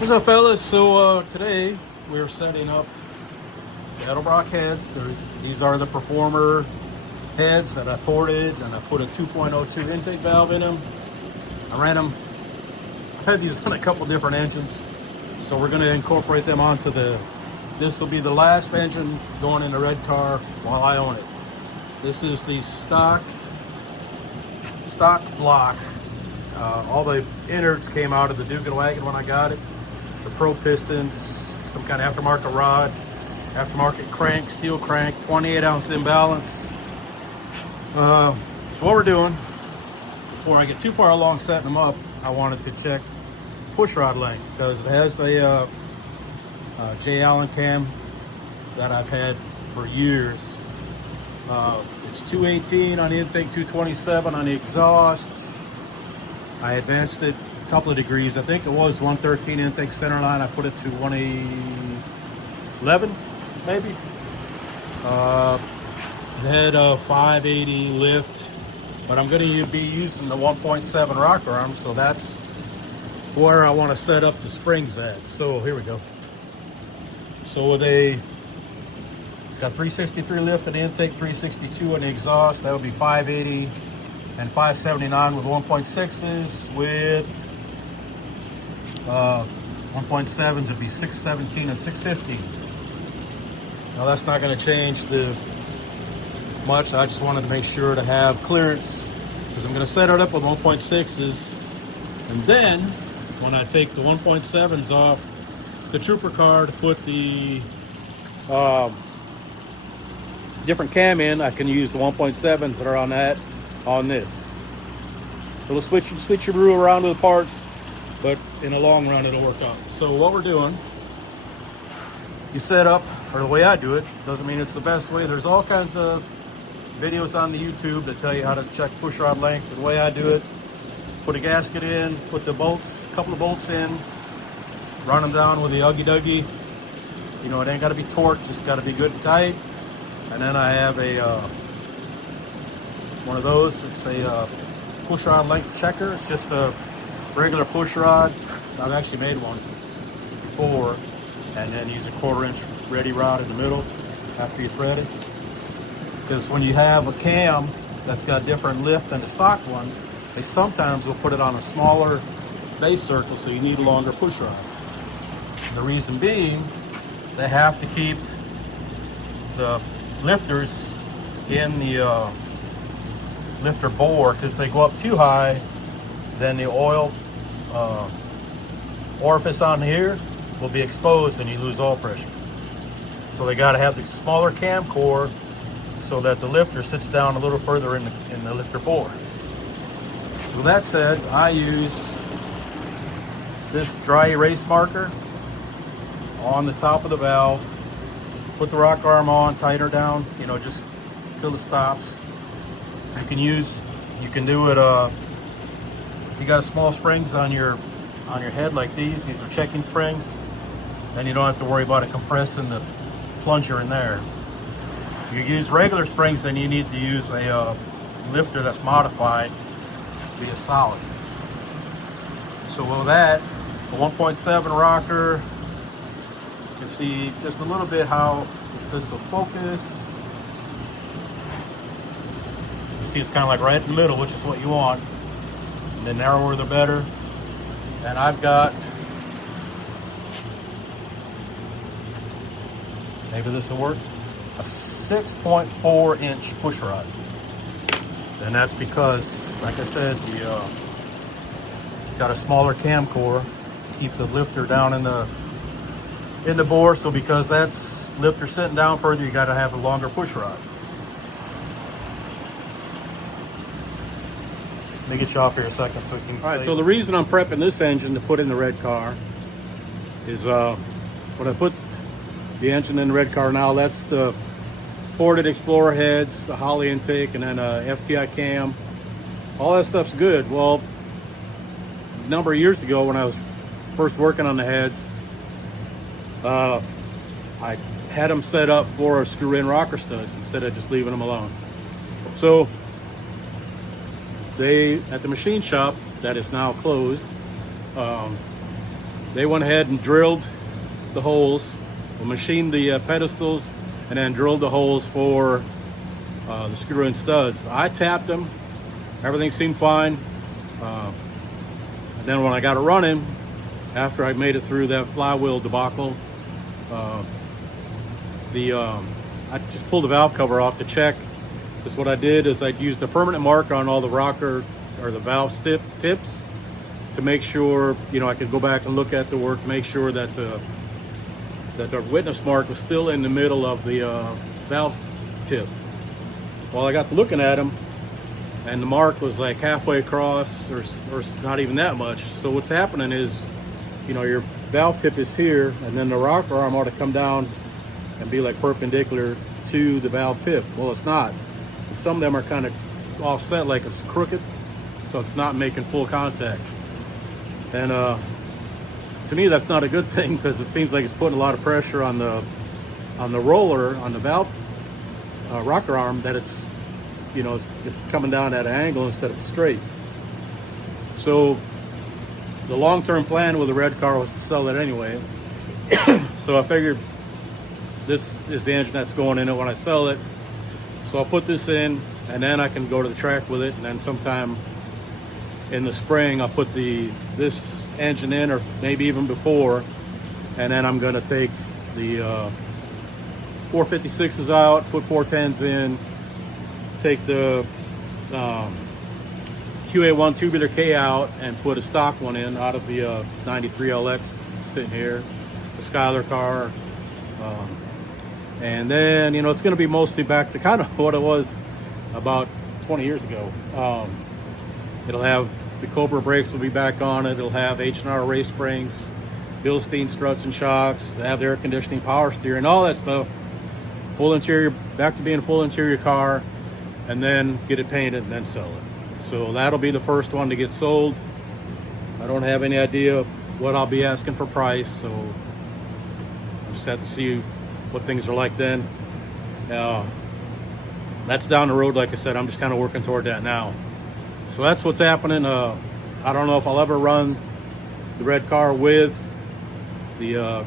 What's up, fellas? So today we're setting up the Edelbrock heads. These are the performer heads that I ported, and I put a 2.02 intake valve in them. I ran them. I've had these on a couple different engines, so we're going to incorporate them onto this will be the last engine going in the red car while I own it. This is the stock block. All the innards came out of the Dugan wagon when I got it. The pro pistons, some kind of aftermarket rod, aftermarket crank, steel crank, 28-ounce imbalance. So what we're doing, before I get too far along setting them up, I wanted to check push rod length, because it has a J. Allen cam that I've had for years. It's 218 on the intake, 227 on the exhaust. I advanced it a couple of degrees. I think it was 113 intake center line. I put it to 111 maybe. It had a 580 lift, but I'm going to be using the 1.7 rocker arm, so that's where I want to set up the springs at. So here we go. So with it's got 363 lift in the intake, 362 on the exhaust. That would be 580 and 579 with 1.6s. With 1.7s would be 617 and 615. Now that's not going to change much. I just wanted to make sure to have clearance, because I'm going to set it up with 1.6s, and then when I take the 1.7s off the trooper car to put the different cam in, I can use the 1.7s that are on this. It'll switch your brew around with the parts, but in the long run it'll work out. So what we're doing, you set up, or the way I do it, doesn't mean it's the best way. There's all kinds of videos on the YouTube that tell you how to check push rod length. The way I do it, put a gasket in, put the bolts, a couple of bolts in, run them down with the Uggy Duggy. You know, it ain't got to be torqued, just got to be good and tight. And then I have one of those. It's a push rod length checker. It's just a regular push rod. I've actually made one before, and then use a 1/4 inch ready rod in the middle after you thread it. Because when you have a cam that's got different lift than the stock one, they sometimes will put it on a smaller base circle, so you need a longer push rod. The reason being, they have to keep the lifters in the lifter bore, because if they go up too high, then the oil orifice on here will be exposed and you lose oil pressure. So they got to have the smaller cam core so that the lifter sits down a little further in the lifter bore. So with that said, I use this dry erase marker on the top of the valve. Put the rock arm on, tighten her down, you know, just till it stops. You can do it, you got small springs on your head like these are checking springs, then you don't have to worry about it compressing the plunger in there. If you use regular springs, then you need to use a lifter that's modified to be a solid. So with that, the 1.7 rocker, you can see just a little bit how this will focus. You see it's kind of like right in the middle, which is what you want. And the narrower the better. And I've got, maybe this will work, a 6.4 inch push rod. And that's because, like I said, got a smaller cam core to keep the lifter down in the bore. So because that's lifter sitting down further, you got to have a longer push rod. Let me get you off here a second so we can. All right, so the reason I'm prepping this engine to put in the red car is when I put the engine in the red car now, that's the ported Explorer heads, the Holly intake, and then FTI cam. All that stuff's good. Well, a number of years ago when I was first working on the heads, I had them set up for screw-in rocker studs instead of just leaving them alone. So they, at the machine shop that is now closed, they went ahead and drilled the holes, machined the pedestals, and then drilled the holes for the screw-in studs. I tapped them, everything seemed fine. And then when I got it running, after I made it through that flywheel debacle, I just pulled the valve cover off to check. Because what I did is I used a permanent marker on all the rocker or the valve tips to make sure, you know, I could go back and look at the work, make sure that the witness mark was still in the middle of the valve tip. Well, I got to looking at them, and the mark was like halfway across, or not even that much. So what's happening is, you know, your valve tip is here, and then the rocker arm ought to come down and be like perpendicular to the valve tip. Well, it's not. Some of them are kind of offset, like it's crooked, so it's not making full contact. And to me, that's not a good thing, because it seems like it's putting a lot of pressure on the roller, on the valve rocker arm, that it's, you know, it's coming down at an angle instead of straight. So the long-term plan with the red car was to sell it anyway. So I figured this is the engine that's going in it when I sell it. So I'll put this in, and then I can go to the track with it, and then sometime in the spring I'll put this engine in, or maybe even before, and then I'm going to take the 456s out, put 410s in, take the QA1 tubular K out, and put a stock one in out of the 93 LX sitting here, the Skylar car. And then, you know, it's going to be mostly back to kind of what it was about 20 years ago. It'll have the Cobra brakes will be back on it. It'll have H&R race springs, Bilstein struts and shocks. They have air conditioning, power steering, all that stuff. Full interior, back to being a full interior car, and then get it painted and then sell it. So that'll be the first one to get sold. I don't have any idea what I'll be asking for price, so I'll just have to see what things are like then. That's down the road. Like I said, I'm just kind of working toward that now. So that's what's happening. I don't know if I'll ever run the red car with the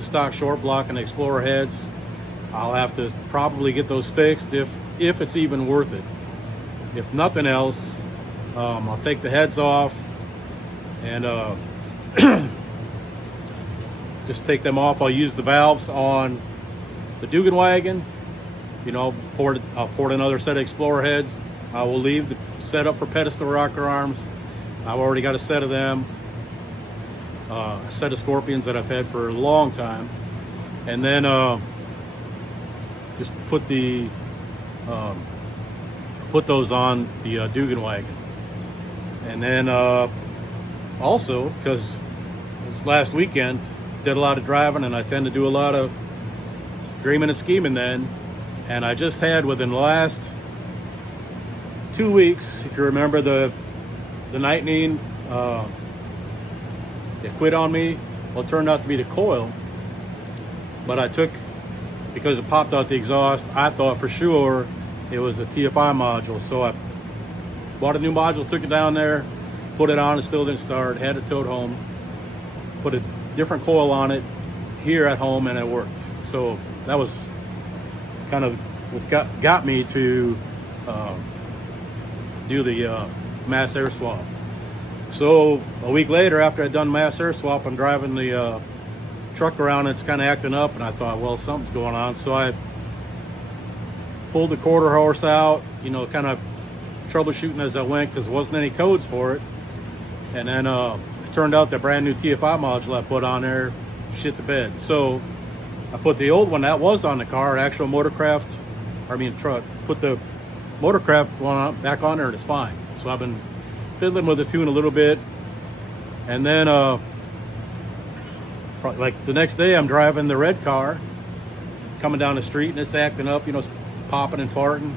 stock short block and the Explorer heads. I'll have to probably get those fixed if it's even worth it. If nothing else, I'll take the heads off and just take them off. I'll use the valves on the Dugan wagon. You know, I'll port another set of Explorer heads. I will leave the setup for pedestal rocker arms. I've already got a set of them. A set of Scorpions that I've had for a long time. And then just put those on the Dugan wagon. And then also, because this last weekend, did a lot of driving, and I tend to do a lot of dreaming and scheming then. And I just had, within the last 2 weeks, if you remember the Lightning, it quit on me. Well, it turned out to be the coil, but I took, because it popped out the exhaust, I thought for sure it was a TFI module. So I bought a new module, took it down there, put it on, it still didn't start, had it towed home, put a different coil on it here at home, and it worked. So that was kind of what got me to do the mass air swap. So a week later, after I'd done mass air swap, I'm driving the truck around, and it's kind of acting up, and I thought, well, something's going on. So I pulled the quarter horse out, you know, kind of troubleshooting as I went, because there wasn't any codes for it. And then it turned out the brand new TFI module I put on there shit the bed. So I put the old one that was on the car, actual motorcraft, truck, put the motorcraft one back on there, and it's fine. So I've been fiddling with the tune a little bit. And then like the next day, I'm driving the red car coming down the street, and it's acting up, you know, it's popping and farting.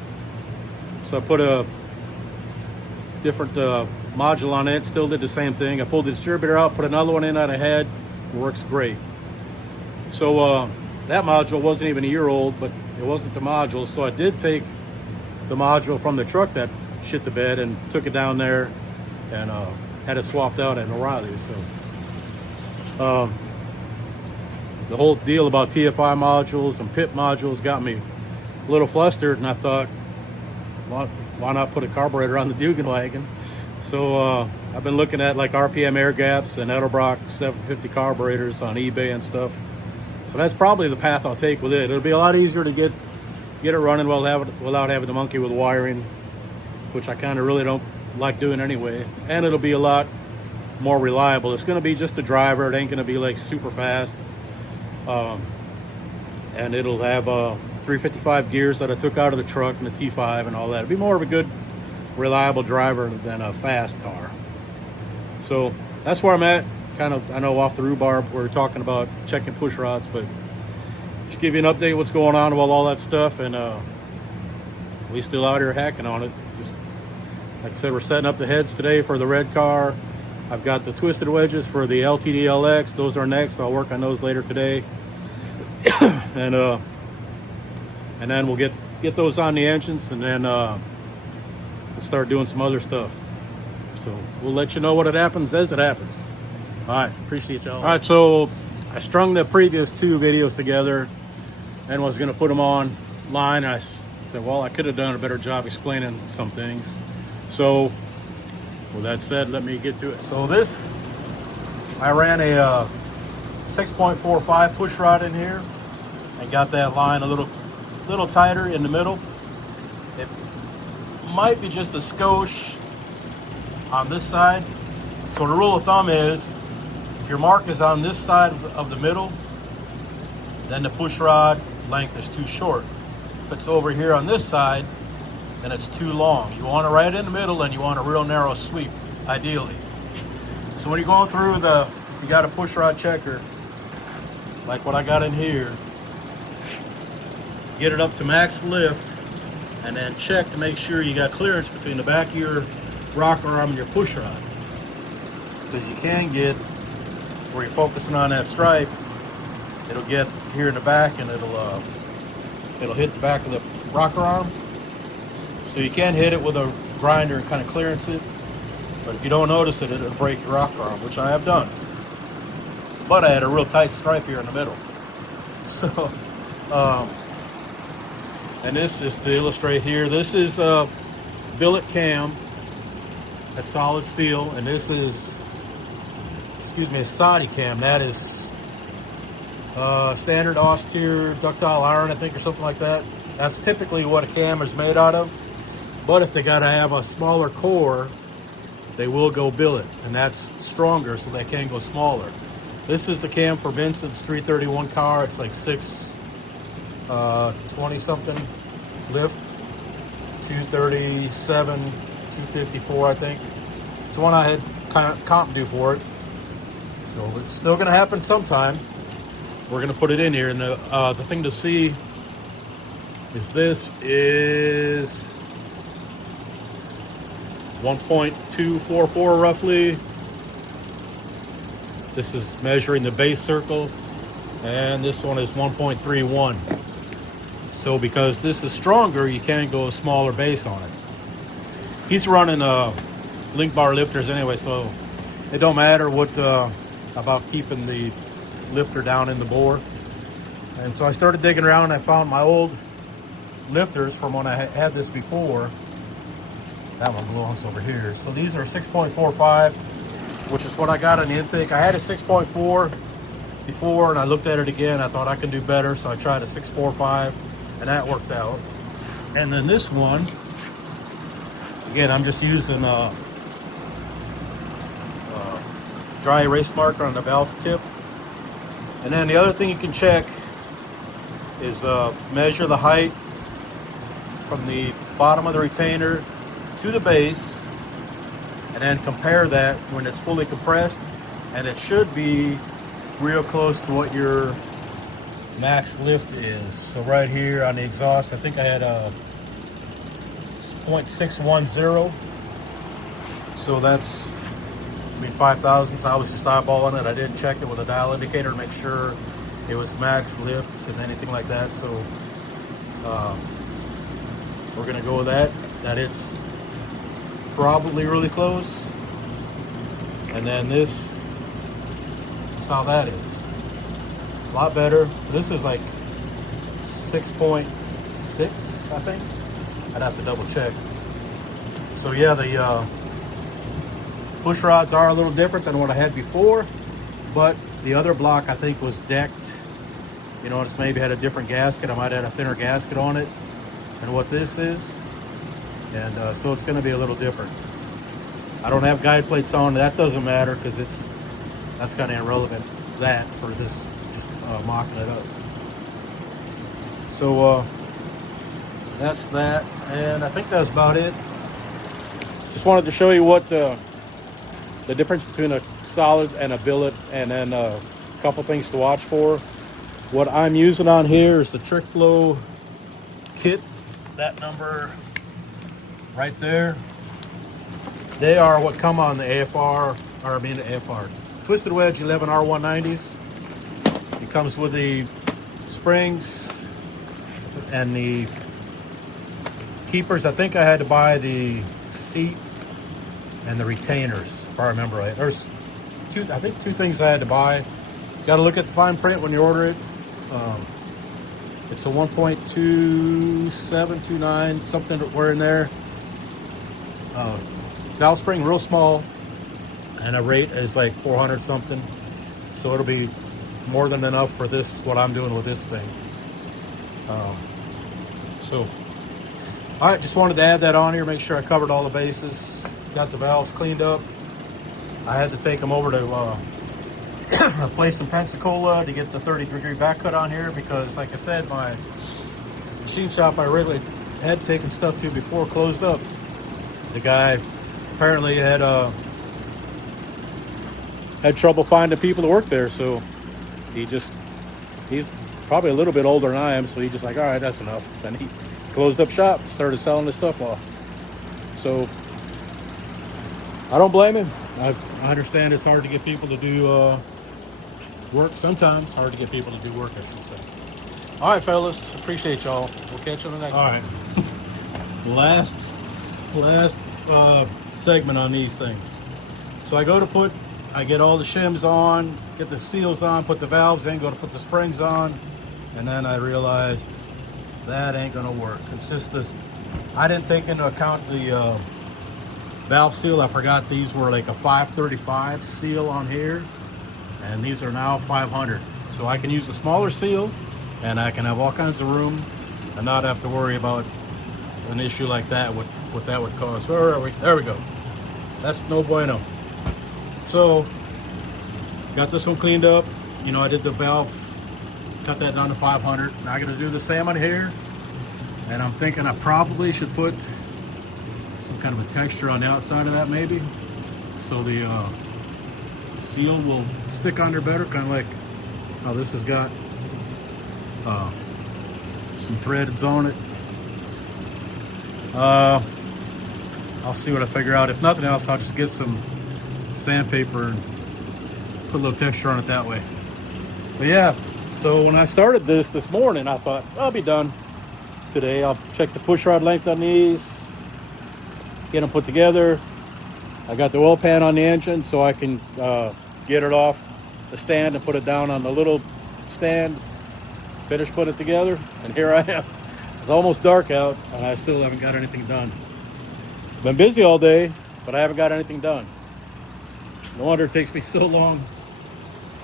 So I put a different module on it, still did the same thing. I pulled the distributor out, put another one in that I had, it works great. So that module wasn't even a year old, but it wasn't the module. So I did take the module from the truck that shit the bed and took it down there and had it swapped out at O'Reilly's. So The whole deal about TFI modules and pit modules got me a little flustered, and I thought, why not put a carburetor on the Dugan wagon? So I've been looking at like RPM air gaps and Edelbrock 750 carburetors on eBay and stuff. So that's probably the path I'll take with it. It'll be a lot easier to get it running without having to monkey with wiring, which I kind of really don't like doing anyway. And it'll be a lot more reliable. It's going to be just a driver. It ain't going to be like super fast. And it'll have 355 gears that I took out of the truck and the T5 and all that. It'll be more of a good, reliable driver than a fast car. So that's where I'm at. Kind of, I know off the rhubarb, we're talking about checking push rods, but just give you an update what's going on with all that stuff. And we still out here hacking on it. Just like I said, we're setting up the heads today for the red car. I've got the twisted wedges for the LTD-LX. Those are next. I'll work on those later today. and then we'll get those on the engines, and then we'll start doing some other stuff. So we'll let you know what it happens as it happens. All right, appreciate y'all. All right, so I strung the previous 2 videos together and was going to put them online. I said, well, I could have done a better job explaining some things. So with that said, let me get to it. So this, I ran a 6.45 push rod in here and got that line a little tighter in the middle. It might be just a skosh on this side. So the rule of thumb is, if your mark is on this side of the middle, then the push rod length is too short. If it's over here on this side, then it's too long. You want it right in the middle, and you want a real narrow sweep, ideally. So when you're going through you got a push rod checker, like what I got in here, get it up to max lift, and then check to make sure you got clearance between the back of your rocker arm and your push rod. Because you can get, where you're focusing on that stripe, it'll get here in the back, and it'll hit the back of the rocker arm. So you can hit it with a grinder and kind of clearance it, but if you don't notice it, it'll break your rocker arm, which I have done. But I had a real tight stripe here in the middle. So, and this is to illustrate here. This is a billet cam, a solid steel, and this is, a Saudi cam. That is standard austere ductile iron, I think, or something like that. That's typically what a cam is made out of. But if they gotta have a smaller core, they will go billet, and that's stronger, so they can go smaller. This is the cam for Vincent's 331 car. It's like 620 something lift, 237, 254, I think. It's the one I had kind of comp do for it. So it's still gonna happen sometime. We're gonna put it in here, and the thing to see is this is 1.244 roughly. This is measuring the base circle, and this one is 1.31. So because this is stronger, you can go a smaller base on it. He's running link bar lifters anyway, so it don't matter what about keeping the lifter down in the bore. And so I started digging around, and I found my old lifters from when I had this before. That one belongs over here. So these are 6.45, which is what I got on the intake. I had a 6.4 before, and I looked at it again. I thought I could do better, so I tried a 6.45, and that worked out. And then this one, again, I'm just using a dry erase marker on the valve tip. And then the other thing you can check is measure the height from the bottom of the retainer to the base, and then compare that when it's fully compressed, and it should be real close to what your max lift is. So right here on the exhaust, I think I had a 0.610. So that's 5 thousandths. I was just eyeballing it. I didn't check it with a dial indicator to make sure it was max lift and anything like that. So we're gonna go with that it's probably really close. And then this how that is. A lot better. This is like 6.6, I think. I'd have to double check. So yeah, the push rods are a little different than what I had before, but the other block I think was decked. You notice maybe had a different gasket. I might have had a thinner gasket on it than what this is. And so it's going to be a little different. I don't have guide plates on. That doesn't matter because that's kind of irrelevant. That for this, just mocking it up. So that's that, and I think that's about it. Just wanted to show you what the difference between a solid and a billet, and then a couple things to watch for. What I'm using on here is the Trick Flow kit. That number right there. They are what come on the AFR, or I mean the AFR. Twisted Wedge 11 R190s. It comes with the springs and the keepers. I think I had to buy the seat and the retainers, if I remember right. There's two things I had to buy. Got to look at the fine print when you order it. It's a 1.2729, something that we're in there. Valve spring real small, and a rate is like 400 something. So it'll be more than enough for this, what I'm doing with this thing. All right, just wanted to add that on here, make sure I covered all the bases. Got the valves cleaned up. I had to take them over to a place in Pensacola to get the 30-degree back cut on here because, like I said, my machine shop I really had taken stuff to before closed up. The guy apparently had trouble finding people to work there, so he's probably a little bit older than I am, so he's just like, all right, that's enough. Then he closed up shop, started selling his stuff off. So I don't blame him. I understand it's hard to get people to do work sometimes. Hard to get people to do work, I should say. All right, fellas, appreciate y'all. We'll catch you on the next one. All right. last segment on these things. So I get all the shims on, get the seals on, put the valves in, go to put the springs on, and then I realized that ain't gonna work. It's just this, I didn't take into account the valve seal. I forgot these were like a 535 seal on here, and these are now 500. So I can use a smaller seal, and I can have all kinds of room and not have to worry about an issue like that, what that would cause. Where are we? There we go. That's no bueno. So got this one cleaned up. You know, I did the valve, cut that down to 500. Now I'm gonna do the same on here, and I'm thinking I probably should put some kind of a texture on the outside of that, maybe, so the seal will stick on there better, kind of like how this has got some threads on it. I'll see what I figure out. If nothing else, I'll just get some sandpaper and put a little texture on it that way. But yeah, so when I started this morning, I thought I'll be done today. I'll check the push rod length on these, get them put together. I got the oil pan on the engine so I can get it off the stand and put it down on the little stand. Finish putting it together, and here I am. It's almost dark out, and I still haven't got anything done. Been busy all day, but I haven't got anything done. No wonder it takes me so long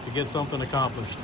to get something accomplished.